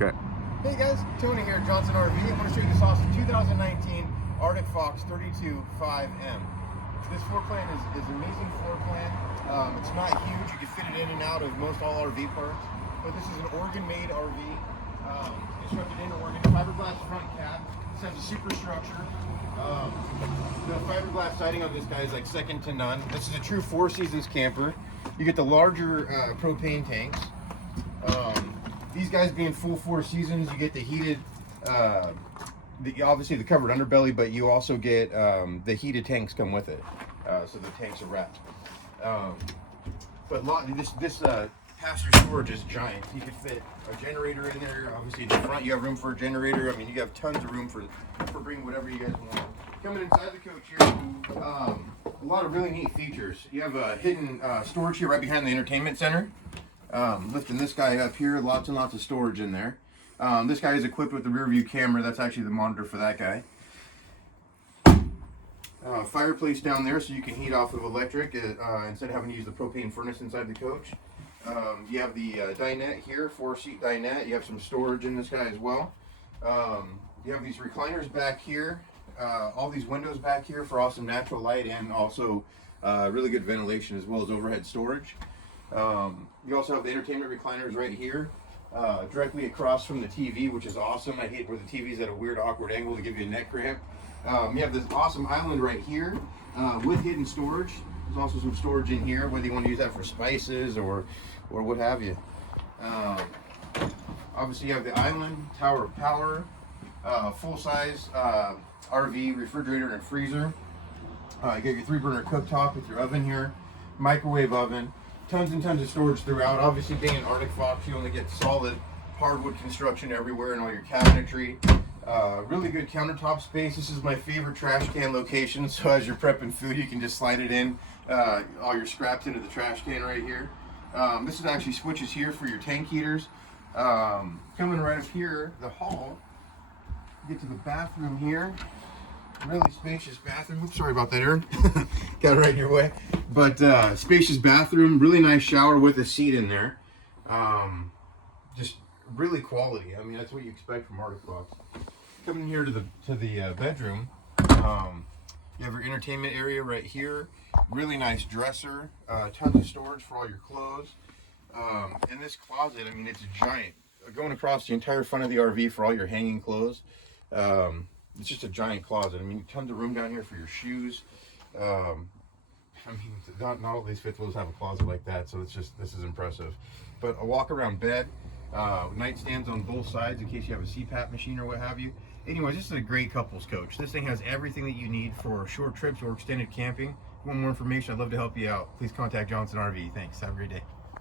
Okay. Hey guys, Tony here, Johnson RV. I want to show you this awesome 2019 Arctic Fox 32.5M. This floor plan is an amazing floor plan. It's not huge. You can fit it in and out of most all RV parks, but this is an Oregon-made RV. Constructed in Oregon. Fiberglass front cap. This has a superstructure. The fiberglass siding on this guy is like second to none. This is a true Four Seasons camper. You get the larger propane tanks. These guys being full Four Seasons, you get the heated, obviously the covered underbelly, but you also get the heated tanks come with it. So the tanks are wrapped. But this passenger storage is giant. You could fit a generator in there. Obviously in the front you have room for a generator. I mean, you have tons of room for bringing whatever you guys want. Coming inside the coach here, a lot of really neat features. You have a hidden storage here right behind the entertainment center. Lifting this guy up here, lots and lots of storage in there. This guy is equipped with the rear view camera. That's actually the monitor for that guy. Fireplace down there so you can heat off of electric instead of having to use the propane furnace inside the coach. You have the dinette here, 4-seat dinette. You have some storage in this guy as well. You have these recliners back here, all these windows back here for awesome natural light and also really good ventilation as well as overhead storage. You also have the entertainment recliners right here, directly across from the TV, which is awesome. I hate where the TV's at a weird, awkward angle to give you a neck cramp. You have this awesome island right here with hidden storage. There's also some storage in here, whether you want to use that for spices or what have you. Obviously, you have the island, tower of power, full-size RV refrigerator and freezer. You got your 3-burner cooktop with your oven here, microwave oven. Tons and tons of storage throughout. Obviously, being an Arctic Fox, you only get solid hardwood construction everywhere and all your cabinetry. Really good countertop space. This is my favorite trash can location. So as you're prepping food, you can just slide it in, all your scraps into the trash can right here. This is actually switches here for your tank heaters. Coming right up here, the hall. Get to the bathroom here. Really spacious bathroom. Oops, sorry about that, Aaron. Got it right in your way. But spacious bathroom, really nice shower with a seat in there. Just really quality. I mean, that's what you expect from Arctic Fox. Coming here to the bedroom, you have your entertainment area right here. Really nice dresser. Tons of storage for all your clothes. And this closet, I mean, it's giant. Going across the entire front of the RV for all your hanging clothes. It's just a giant closet. I mean, tons of room down here for your shoes. I mean, not all these fifth wheels have a closet like that, so this is impressive. But a walk-around bed, nightstands on both sides in case you have a CPAP machine or what have you. Anyways, this is a great couples coach. This thing has everything that you need for short trips or extended camping. If you want more information, I'd love to help you out. Please contact Johnson RV. Thanks. Have a great day.